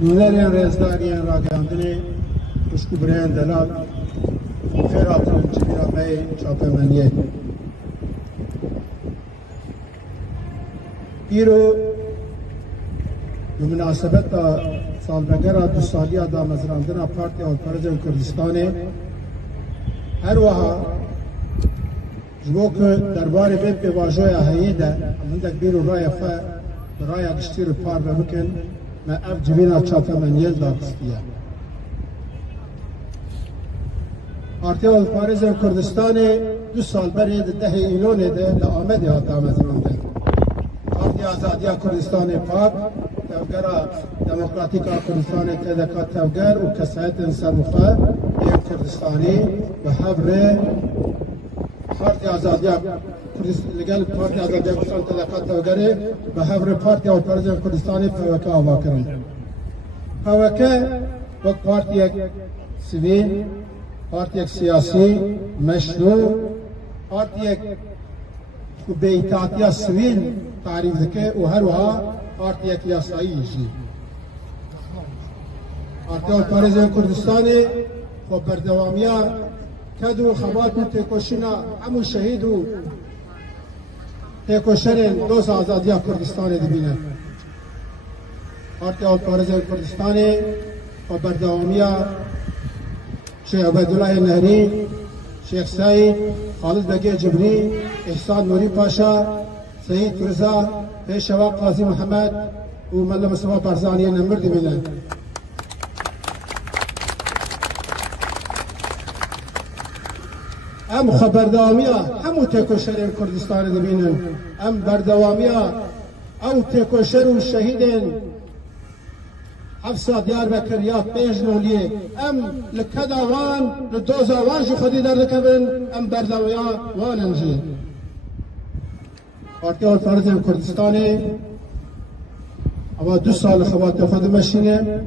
نونر رزداری راگاندنی خوشکو برین دلال خیراتون جبیرا می چاپ منیه پیرو بمناسبت سالمگر دو سالی دا مزراندن پارتی آلپارز کردستان هر وها جبوک درباره بین پیواجوی هایده امندک بیرو رای خواه رای گشتیر پار بمکن ما اف جبینا چاپه منیل دارستیه پارتی آلپارز کردستان 2 سال برید 10 ایلونه ده لآمده آتا مزراندن پارتی آزادی کردستان پاک تفگر دموکراتیک کردستان تدکات تفگر و کسایت انسان مخواه کردستانی و حبر پارتی آزادی لگل پارتی آزادی کردستان تدکات تفگره و حبر پارتی آلپارز کردستانی پاوکه آوا کرن پاوکه وقت پارتی یک سیویل پارتی یک سیاسی مشروع پارتی یک به اطاعتی سیویل تعریف دکه و هر وها پارتی یک یاسایی جی پارتی آلپارز کردستان و بردوامیا کدو خبات و تکوشینا همون شهید و تکوشن دوست آزادی کردستان دبینه پارتی آلپارز کردستان و بردوامیا شیخ عبدالله نهری شیخ سعید خالد بگی جبری احسان نوری پاشا سید رضا پیشوا قاضی محمد و ملا مصطفی برزانی نمبر دبینه ام خبردامیا همو تکوشر کردستان دبینن ام بردوامیا او تکوشر و شهیدن حفصه دیار بکر یا پیش نولیه ام لکدا وان لدوزا وان جو خودی در دکبن ام بردوامیا واننجی پارتی آلپارز کردستان اما 2 سال خبات خود مشینه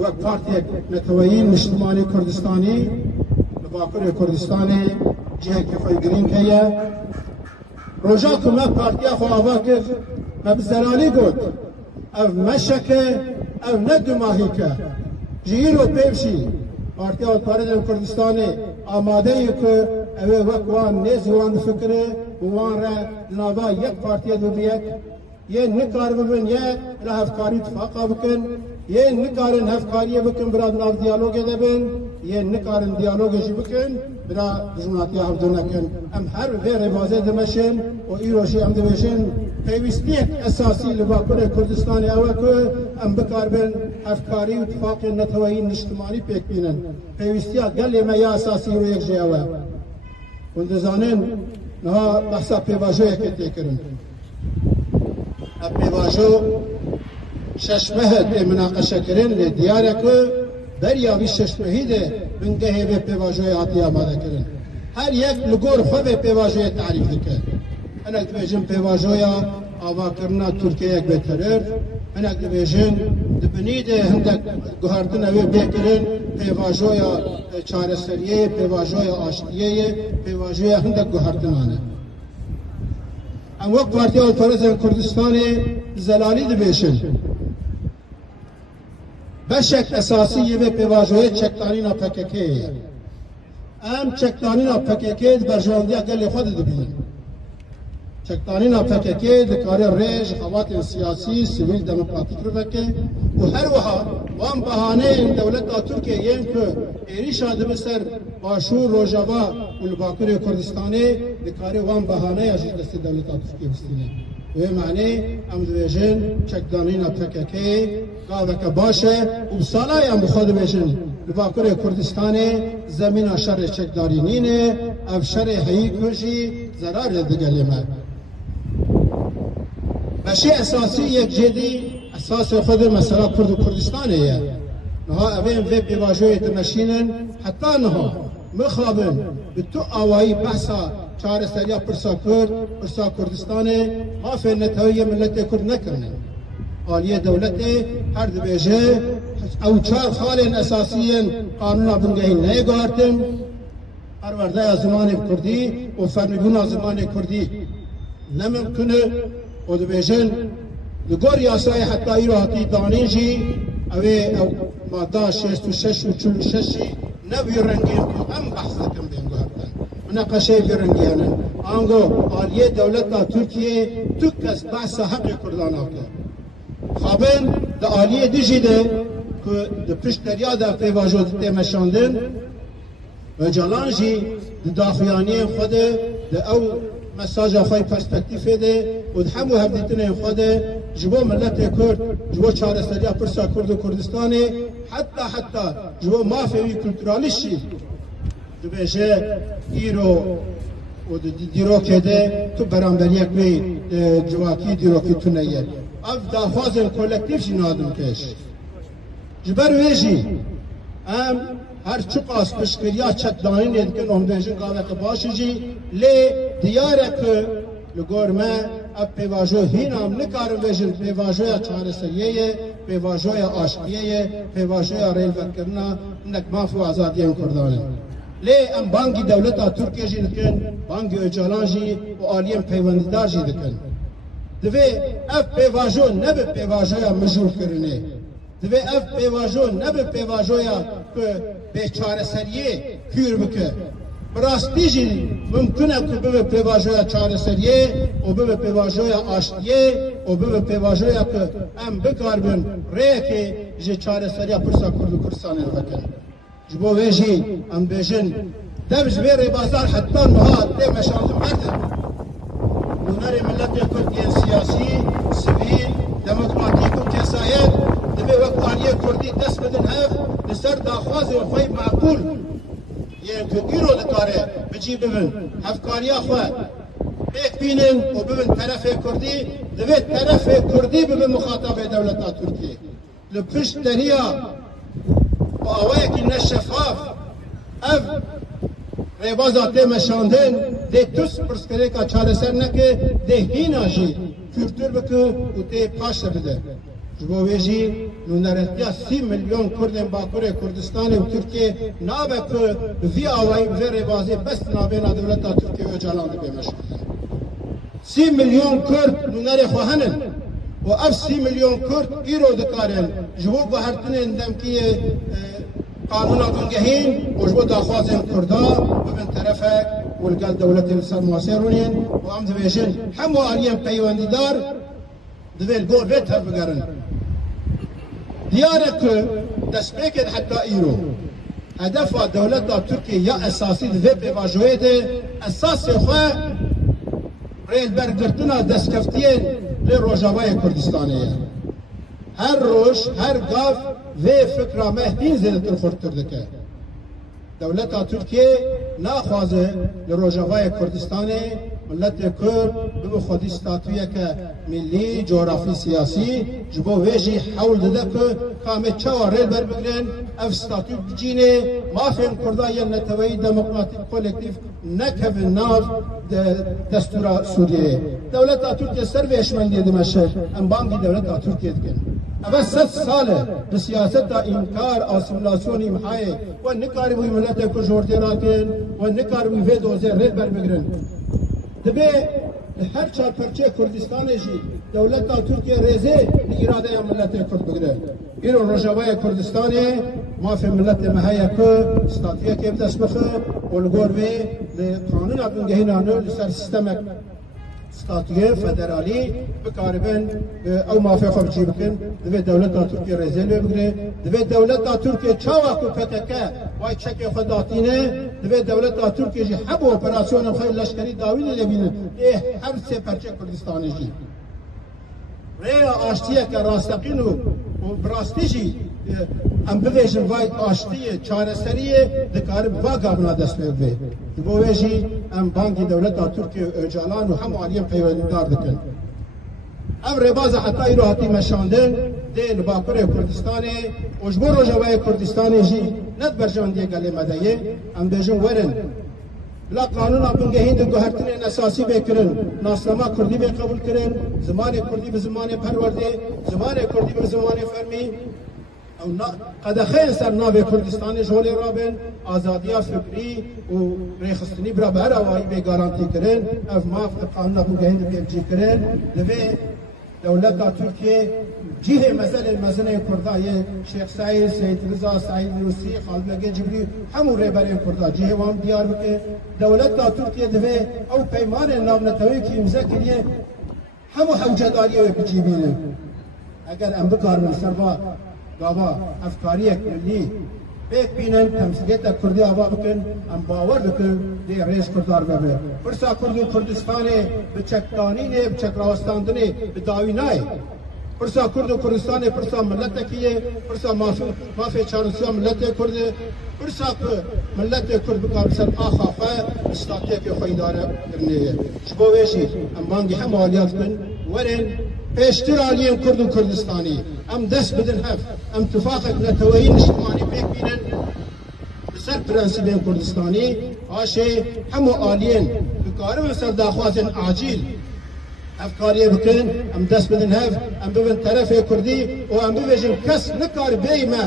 و پارتی نتوین مجتمعی کردستانی باکر کردستان جه کفای گرین که روژا که ما پارتی خواهوا کرد ما بزرانی گود او مشکه او ندماهی که جهیر و پیوشی پارتی آلپارز کردستان آماده ای که اوه وکوان نیز وان فکره وان را ناوا یک پارتی دو بیک یه نکار ببین یه هفکاری اتفاقا بکن یه نکارن هفکاری بکن برای ناو دیالوگ دبن یه نکارن دیالوگش بکن برای جمعاتی عبدو نکن ام هر ویر بازه دمشن و ایروشی ام دمشن پیوستیک اساسی لباکر کردستان اوه که ام بکار بین هفکاری اتفاق نتوین اجتماعی پیک بینن پیوستیا گلی میا اساسی رو یک جه اوه وندزانن نها بحثا پیواجو یکی تکرن پیواجو ششمه مناقشه کرن لدیاره که بریاوی ششمهی ده بنگهی به پیواجوی آتی آماده کرن هر یک لگور خواه به پیواجوی تعریف دکن انک بیجن پیواجوی آوا کرنا ترکیه یک به ترر انک بیجن دبنی ده هندک گوهردن اوی بکرن پیواجوی چارسریه پیواجوی آشتیه پیواجوی هندک گوهردنانه ام وقت پارتی آلپارز کردستان زلالی دبیشن بشک اساسی یه به پیواجوی چکتانینا پککه ام چکتانینا پککه برجاندی اگل خود دبین چکتانینا پککه دکار ریج خوات سیاسی سیویل دموکراتیک رو بکه و هر وها وان بهانه دولت ترکیه یم که ایریش آدم سر باشور روژاوا و لباکر کردستانی دکار وان بهانه اجیز دست دولت ترکیه بستینه و معنی ام دویجن چکتانینا پککه قاوکه باشه و سالای ام خود بیجن لباکر کردستانی زمین شر چکداری نینه اف شر حیی کشی ضرار دگلیمه بشی اساسی یک جدی اساس خود مسئله کرد و کردستانه نها اوین وی پیواجوی تمشینن حتی نها مخابن به تو آوایی بحثا چار سریا پرسا کردستانه حافظ نتوی ملت کرد نکرنه آلیه دولت هر دبیجه او 4 خال اساسیین قانون بنگهی نیگارتن پرورده زمان کردی و فرمیگون زمان کردی نممکنه و دبیجن لگور یاسای حتی ایرو حتی دانیجی اوه او ماده 66 و 46 نوی رنگی کو هم بحث کم بینگو هستن مناقشه بی رنگی هنن آنگو آلیه دولت ترکیه تو کس بحث حق کردان آکه خوابن ده آلیه دیجی ده که ده پشت دریا ده پیواجو ده تیمشاندن و جلان جی ده داخویانی خود ده او مساج خوی پرسپکتیف ده و ده همو هفدیتن خود جبو ملت کرد جبو چاره سریا پرسا کرد و کردستانی حتی جبو مافیوی کلترالیشی دبیجه ایرو و دیرو کده تو برانبریک بی جواکی دیرو که تو نیه اف داخوازن کولکتیف جی نادم کش جبر ویجی ام هر چقاس پشکریا چک داین یدکن اون بیجن قاوت باشی جی لی دیاره که لگورمه اب پیواجو هینام نکارم بیجن پیواجویا چاره سریه پیواجویا آشتیه پیواجویا ریل وکرنا نک مافو آزادی کردانه لی ام بانگی دولتا ترکیه جی دکن بانگی اجالان جی و آلیم پیونددار جی دکن دوی اف پیواجو نبی پیواجویا مجور کرنه دوی اف پیواجو نبی پیواجویا که بیچاره سریه کور بکه براستی جی ممکنه که ببی پیواجویا چاره سریه و ببی پیواجویا آشتیه و ببی پیواجویا که ام بکار بین ریه که جی چاره سریه پرسا کرد و کرسانه بکن جبو ویجی ام بیجن دبج بیر بازار حتی نها دی مشاندم مردن نونر ملت کردین سیاسی سیویل دموکراتیک و کسایت دبی وقتانیه کردی دست بدن هف لسر داخواز خوی معقول یعنی که گیرو دکاره بجی ببین هفکاریا خواه بیک بینن و ببین طرف کردی دبی طرف کردی ببین مخاطب دولت ترکیه لپشت دریا و آوه که نشفاف اف ریبازا تیمشاندن ده توس پرسکره که چاره سر نکه ده هینا جی کلتور بکه و ده پاش بده جبو ویجی نونرتیا 30 میلیون کردن باکور کردستان و ترکیه نابه که وی آوهی وی ریبازی بس نابه نا دولتا ترکیه و جالان ده بیمشاندن 30 میلیون کرد نونر خواهنن و اف 30 میلیون کرد ایرو دکارن جبو بهرتنن دمکی قانون آگهین و جبو داخوازن کردا ببین طرفک ولگل دولت السر معاصرونین و ام دویجن همو آلیم پیوندیدار دویل گو ویت هر بگرن دیاره که دست بیکد حتی ایرو هدف دولت ترکیه یا اساسی دوی پیواجوه ده اساس خواه ریل برگرتنا دست کفتین لی روژاوای کردستانیه هر روش هر گاف و فکر مهدین زیادتر خورد کرده دولت ترکیه ناخوازه لروجاوای کردستان ملت کرد به خودی استاتویه که ملی جغرافی سیاسی جبو ویجی حول داده که کامه چوا ریل بر بگرن اف استاتوی بجینه مافین کردای نتوی دموکراتیک کولکتیف نکف ناف دستور سوریه دولت ترکیه سر ویشمندی دمشه ام بانگی دولت ترکیه دکن اول 100 ساله به سیاست انکار اسیمیلاسیون امحای و نکاری بوی ملت کو جورتی راکن و نکاری بوی وی دوزه ریل بر بگرن دبی هر چهار پرچه کردستان جی دولت ترکیه ریزه اراده ملت کرد بگیره این روجاوای کردستان ما فی ملت مهیا کو استاتیه که دست بخه ولگور وی قانون ابنگهینانو لسر سیستم استاتیه فدرالی بکاربن او ما فی خب چی بکن دبی دولت ترکیه ریزه بگیره دبی دولت ترکیه چاوا کو پتکه وای چک خداتینه دبی دولت ترکیه جی حب اپراسیون خیلی لشکری داوین لبینه هر سه پرچه کردستانی جی ریا آشتیه که راستقین و براستی جی ام بویجن وای آشتیه چاره سریه دکار واقعا دست به بویجی ام بانکی دولت ترکیه اجالان و هم عالیم پیونددار دکن ام رباز حتی ایرو حتی مشاندن دل باکر کردستان اجبر روجاوای کردستان جی ند برجان دیگه گله مدیه ام بیجن ورن بلا قانون آبنگهین دو گوهرتن اساسی بکرن ناسنامه کردی به قبول کرن زمان کردی به زمان پرورده زمان کردی به زمان فرمی او قد خیلی سر ناو کردستان جولی رابن آزادی فکری و ریخستنی برا بهر آوائی به گارانتی کرن اف ماف قانون آبنگهین دو بیمجی کرن دوی دولتا ترکیه جیه مزنه کردای شیخ سعید سید رضا سعید روسی خالد جبری همون ریبرین کردا جیه وام دیار بکه دولتا ترکیه دوه او پیمان نامنتوی که امضا کریه همون حوجداری و بجیبینه اگر ام بکار من سروا گاوا افکاری کلی بیک بینن تمثیلیت کردی آوا بکن ام باور بکن دی ریز کردار ببه پرسا کردی کردستان بچکتانینه بچکراوستاندنه بداوینای پرسا کردستان پرسا ملت کیه پرسا مافی چارسا ملت کرده پرسا ملت کرد بکار بسر آخا خواه استاتی که خوی داره کرنیه شبویشی ام بانگی هم آلیات کن ورن پیشتر آلیین کردستانی ام دست بدن هف ام اتفاقک نتوهی نشتمانی بیک بینن بسر پرنسیبین کردستانی آشه همو آلیین بکارم سر داخوازن عاجل افکاری بکن ام دست بدن هف ام ببین طرف کردی و ام ببیجن کس نکار بیمه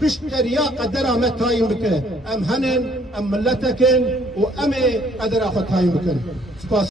پشتریا قدر آمد تایم بکن ام هنن ام ملتکن و ام قدر آخد تایم بکن